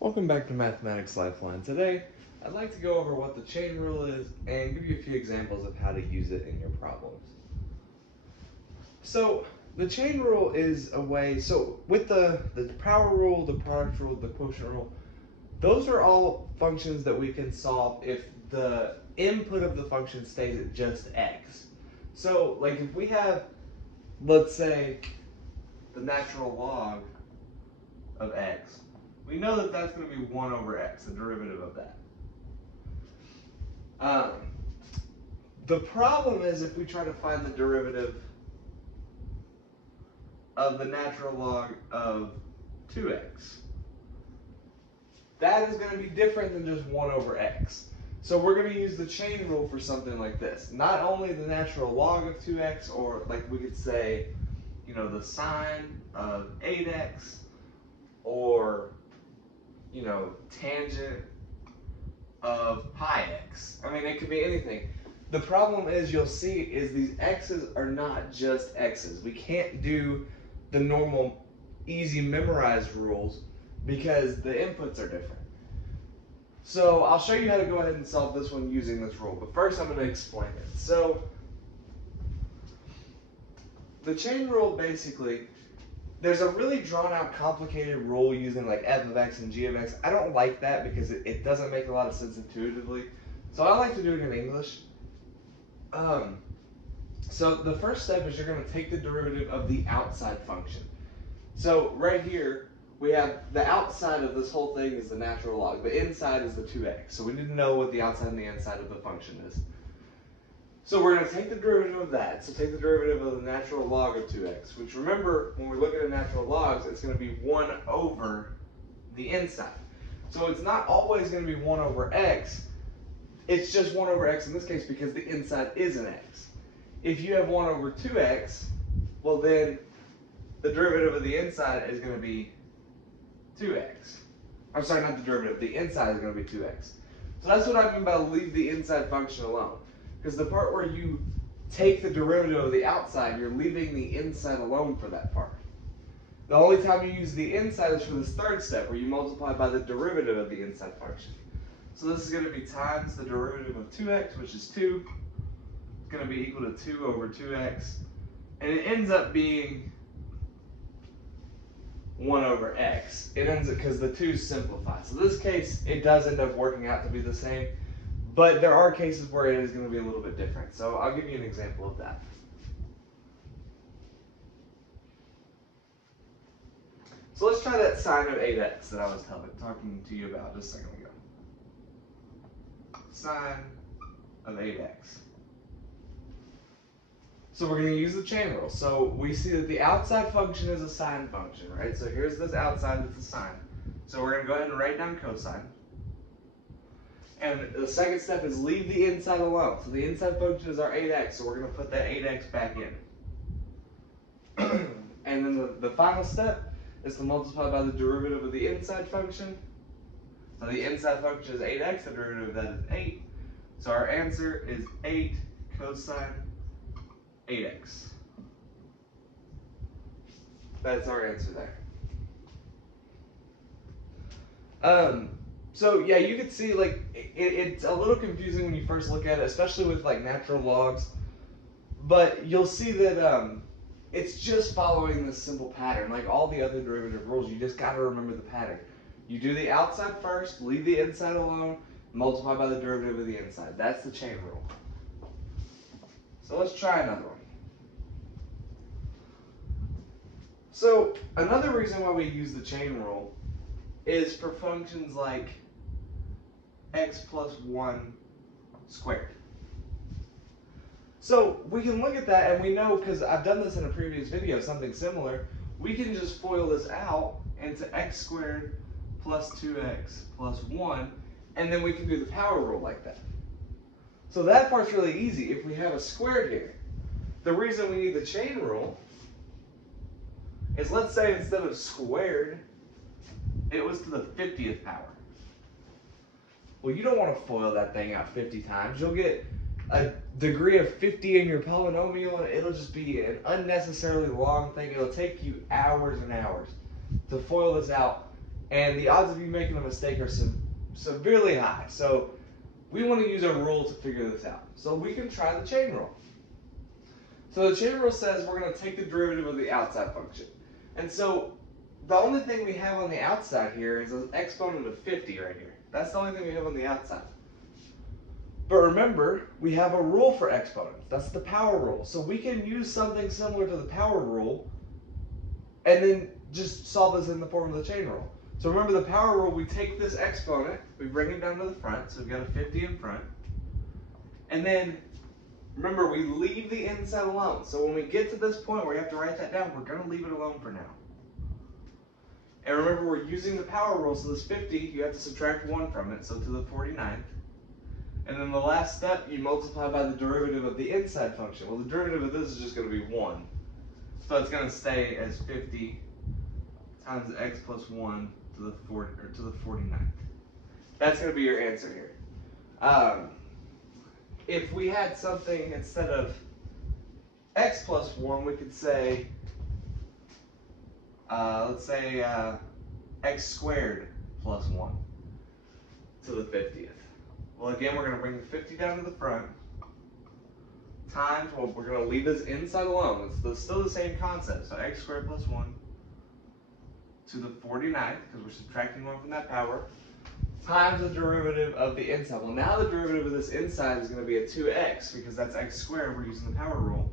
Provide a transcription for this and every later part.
Welcome back to Mathematics Lifeline. Today, I'd like to go over what the chain rule is and give you a few examples of how to use it in your problems. So, the chain rule is a way, with the power rule, the product rule, the quotient rule, those are all functions that we can solve if the input of the function stays at just x. So, like if we have, let's say, the natural log of x, we know that that's going to be 1 over x, the derivative of that. The problem is if we try to find the derivative of the natural log of 2x, that is going to be different than just 1 over x. So we're going to use the chain rule for something like this. Not only the natural log of 2x, or like we could say, the sine of 8x, or tangent of pi x. I mean, it could be anything. The problem is, you'll see, is these x's are not just x's. We can't do the normal easy memorized rules because the inputs are different. So I'll show you how to go ahead and solve this one using this rule, but first I'm going to explain it. So the chain rule, basically, there's a really drawn out complicated rule using like f of x and g of x. I don't like that because it doesn't make a lot of sense intuitively. So I like to do it in English. So the first step is you're going to take the derivative of the outside function. So right here, we have the outside of this whole thing is the natural log. The inside is the 2x. So we need to know what the outside and the inside of the function is. So we're going to take the derivative of that. So take the derivative of the natural log of 2x, which, remember, when we look at the natural logs, it's going to be 1 over the inside. So it's not always going to be 1 over x. It's just 1 over x in this case because the inside is an x. If you have 1 over 2x, well then the derivative of the inside is going to be 2x. I'm sorry, not the derivative. The inside is going to be 2x. So that's what I mean by leave the inside function alone. Because the part where you take the derivative of the outside, you're leaving the inside alone for that part. The only time you use the inside is for this third step, where you multiply by the derivative of the inside function. So this is going to be times the derivative of 2x, which is 2. It's going to be equal to 2 over 2x. And it ends up being 1 over x. It ends up, because the 2's simplify. So in this case, it does end up working out to be the same. But there are cases where it is going to be a little bit different. So I'll give you an example of that. So let's try that sine of 8x that I was talking to you about just a second ago. Sine of 8x. So we're going to use the chain rule. So we see that the outside function is a sine function, right? So here's this outside that's a sine. So we're going to go ahead and write down cosine. And the second step is leave the inside alone. So the inside function is our 8x, so we're going to put that 8x back in. And then the final step is to multiply by the derivative of the inside function. So the inside function is 8x, the derivative of that is 8. So our answer is 8 cosine 8x. That's our answer there. So yeah, you can see like it's a little confusing when you first look at it, especially with like natural logs. But you'll see that it's just following this simple pattern. Like all the other derivative rules, you just got to remember the pattern. You do the outside first, leave the inside alone, multiply by the derivative of the inside. That's the chain rule. So let's try another one. So another reason why we use the chain rule is for functions like x plus 1 squared. So we can look at that and we know, because I've done this in a previous video, something similar, we can just FOIL this out into x squared plus 2x plus 1, and then we can do the power rule like that. So that part's really easy if we have a squared here. The reason we need the chain rule is, let's say instead of squared, it was to the 50th power. Well, you don't want to FOIL that thing out 50 times. You'll get a degree of 50 in your polynomial, and it'll just be an unnecessarily long thing. It'll take you hours and hours. to FOIL this out, and the odds of you making a mistake are severely high. So we want to use a rule to figure this out. So we can try the chain rule. So the chain rule says we're going to take the derivative of the outside function. And so the only thing we have on the outside here is an exponent of 50 right here. That's the only thing we have on the outside. But remember, we have a rule for exponents. That's the power rule. So we can use something similar to the power rule and then just solve this in the form of the chain rule. So remember the power rule, we take this exponent, we bring it down to the front, so we've got a 50 in front. And then, remember, we leave the inside alone. So when we get to this point where we have to write that down, we're going to leave it alone for now. And remember, we're using the power rule, so this 50, you have to subtract 1 from it, so to the 49th. And then the last step, you multiply by the derivative of the inside function. Well, the derivative of this is just going to be 1. So it's going to stay as 50 times x plus 1 to the 49th. That's going to be your answer here. If we had something instead of x plus 1, we could say, let's say x squared plus 1 to the 50th. Well, again, we're going to bring the 50 down to the front, times, well, we're going to leave this inside alone. It's still the same concept. So x squared plus 1 to the 49th, because we're subtracting 1 from that power, times the derivative of the inside. Well, now the derivative of this inside is going to be a 2x, because that's x squared. We're using the power rule.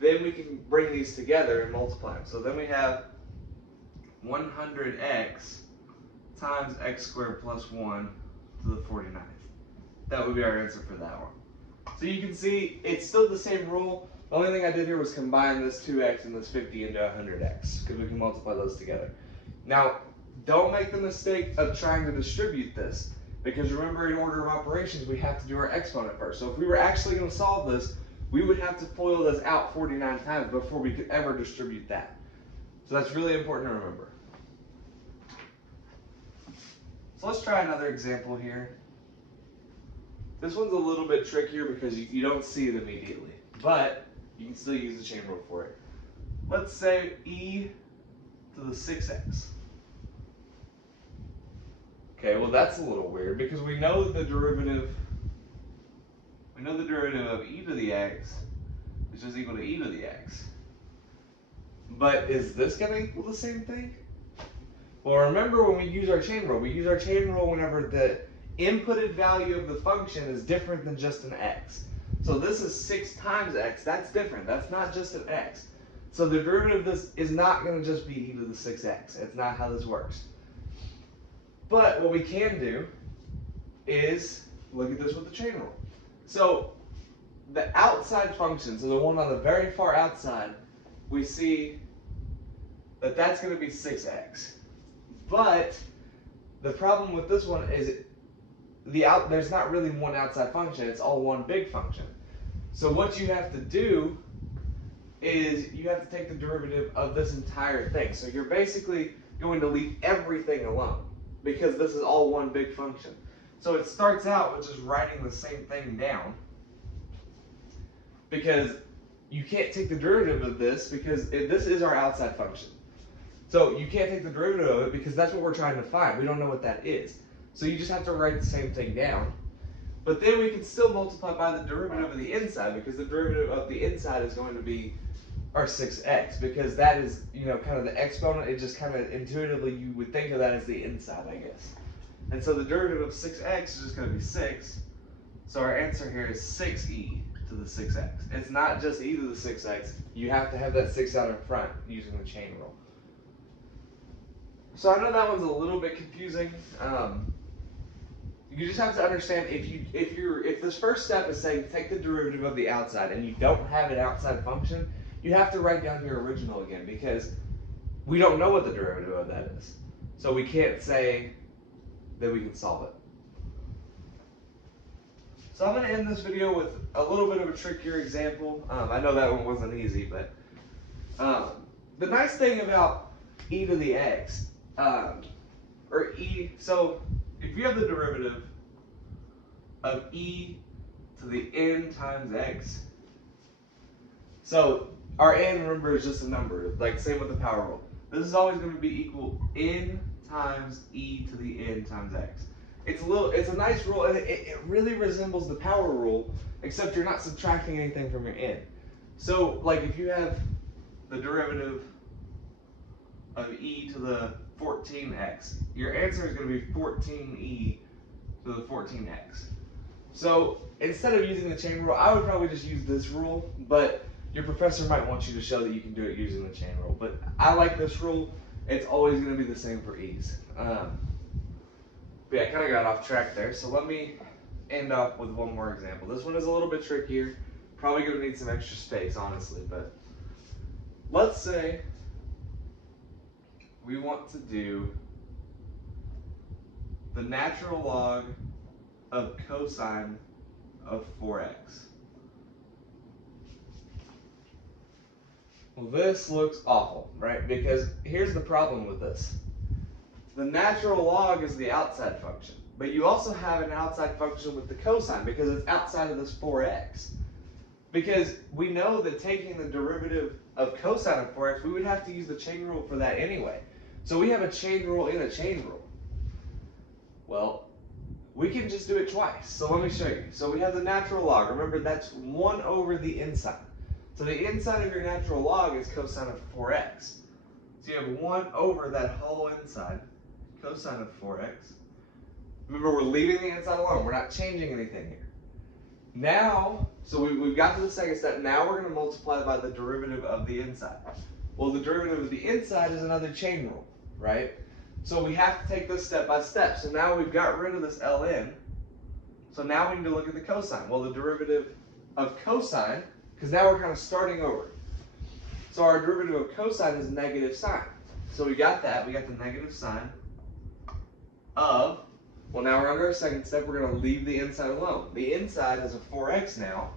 Then we can bring these together and multiply them. So then we have 100x times x squared plus 1 to the 49th. That would be our answer for that one. So you can see it's still the same rule. The only thing I did here was combine this 2x and this 50 into 100x, because we can multiply those together. Now, don't make the mistake of trying to distribute this, because remember, in order of operations, we have to do our exponent first. So if we were actually going to solve this, we would have to FOIL this out 49 times before we could ever distribute that. So that's really important to remember. So let's try another example here. This one's a little bit trickier because you don't see it immediately, but you can still use the chain rule for it. Let's say e to the 6x. Okay, well that's a little weird because we know the derivative of e to the x is just equal to e to the x. But is this going to equal the same thing? Well, remember when we use our chain rule, we use our chain rule whenever the inputted value of the function is different than just an x. So this is 6 times x. That's different. That's not just an x. So the derivative of this is not going to just be e to the 6x. It's not how this works. But what we can do is look at this with the chain rule. So the outside function, so the one on the very far outside, we see that that's going to be 6x. But the problem with this one is there's not really one outside function. It's all one big function. So what you have to do is you have to take the derivative of this entire thing. So you're basically going to leave everything alone because this is all one big function. So it starts out with just writing the same thing down because you can't take the derivative of this because this is our outside function. So you can't take the derivative of it because that's what we're trying to find. We don't know what that is. So you just have to write the same thing down. But then we can still multiply by the derivative of the inside because the derivative of the inside is going to be our 6x because that is, kind of the exponent. It just kind of intuitively you would think of that as the inside, I guess. And so the derivative of 6x is just going to be 6. So our answer here is 6e to the 6x. It's not just e to the 6x. You have to have that 6 out in front using the chain rule. So I know that one's a little bit confusing. You just have to understand if this first step is saying take the derivative of the outside and you don't have an outside function, you have to write down your original again because we don't know what the derivative of that is. So we can't say that we can solve it. So I'm going to end this video with a little bit of a trickier example. I know that one wasn't easy, but the nice thing about e to the x, so if you have the derivative of e to the n times x, so our n, remember, is just a number, like same with the power rule. this is always going to be equal n times e to the n times x. It's a nice rule, and it really resembles the power rule, except you're not subtracting anything from your n. So, like if you have the derivative of e to the 14x, your answer is going to be 14e to the 14x. So, instead of using the chain rule, I would probably just use this rule, but your professor might want you to show that you can do it using the chain rule. But I like this rule. It's always going to be the same for e's. But yeah, I kind of got off track there, so let me end up with one more example. This one is a little bit trickier. Probably going to need some extra space, honestly, but let's say we want to do the natural log of cosine of 4x. Well, this looks awful, right? Because here's the problem with this. The natural log is the outside function, but you also have an outside function with the cosine because it's outside of this 4x. Because we know that taking the derivative of cosine of 4x, we would have to use the chain rule for that anyway. So we have a chain rule in a chain rule. Well, we can just do it twice. So let me show you. So we have the natural log. Remember, that's 1 over the inside. So the inside of your natural log is cosine of 4x. So you have 1 over that whole inside, cosine of 4x. Remember, we're leaving the inside alone. We're not changing anything here. Now, so we've got to the second step. Now we're going to multiply by the derivative of the inside. Well, the derivative of the inside is another chain rule, right? So we have to take this step by step. So now we've got rid of this ln. So now we need to look at the cosine. Well, the derivative of cosine, because now we're kind of starting over. So our derivative of cosine is negative sine. So we got that. We got the negative sine of, well, now we're under our second step. We're going to leave the inside alone. The inside is a 4x now.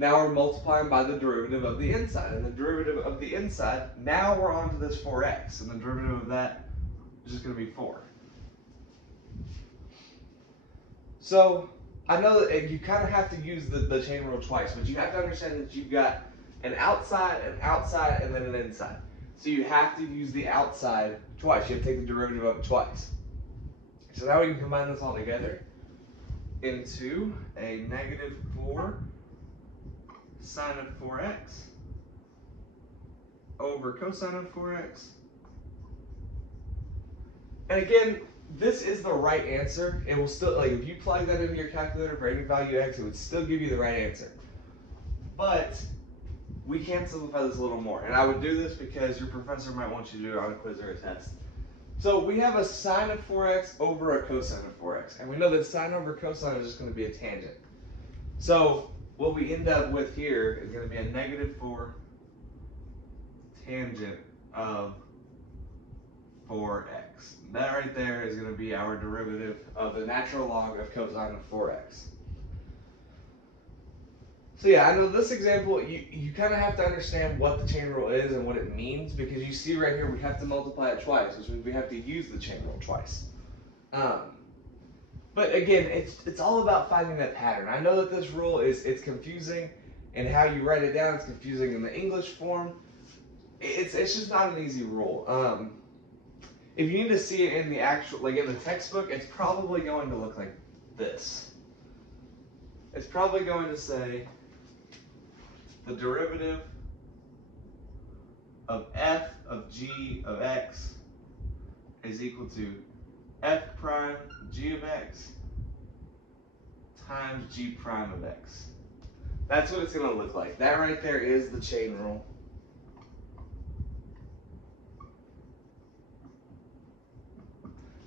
Now we're multiplying by the derivative of the inside. And the derivative of the inside, now we're on to this 4x. And the derivative of that is just going to be 4. So I know that you kind of have to use the chain rule twice, but you have to understand that you've got an outside, and then an inside. So you have to use the outside twice. You have to take the derivative of it twice. So now we can combine this all together into a negative 4 sine of 4x over cosine of 4x. And again, this is the right answer. It will still, like, if you plug that into your calculator for any value x, it would still give you the right answer. But we can simplify this a little more. And I would do this because your professor might want you to do it on a quiz or a test. So we have a sine of 4x over a cosine of 4x. And we know that sine over cosine is just going to be a tangent. So what we end up with here is going to be a negative 4 tangent of 4x. That right there is going to be our derivative of the natural log of cosine of 4x. So yeah, I know this example, you kind of have to understand what the chain rule is and what it means, because you see right here we have to multiply it twice, which means we have to use the chain rule twice. But again, it's all about finding that pattern. I know that this rule it's confusing, and how you write it down, it's confusing in the English form. It's just not an easy rule. If you need to see it in the actual, like in the textbook, it's probably going to look like this. It's probably going to say the derivative of f of g of x is equal to f prime g of x times g prime of x. That's what it's going to look like. That right there is the chain rule.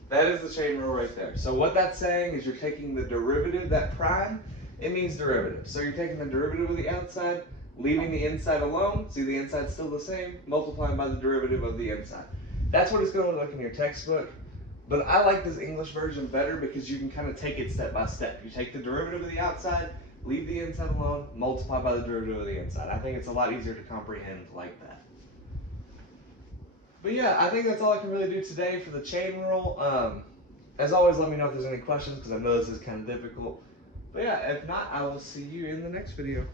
That is the chain rule right there. So what that's saying is you're taking the derivative, that prime, it means derivative. So you're taking the derivative of the outside, leaving the inside alone. See, the inside's still the same, multiplying by the derivative of the inside. That's what it's going to look like in your textbook. But I like this English version better because you can kind of take it step by step. You take the derivative of the outside, leave the inside alone, multiply by the derivative of the inside. I think it's a lot easier to comprehend like that. But yeah, I think that's all I can really do today for the chain rule. As always, let me know if there's any questions, because I know this is kind of difficult. But yeah, if not, I will see you in the next video.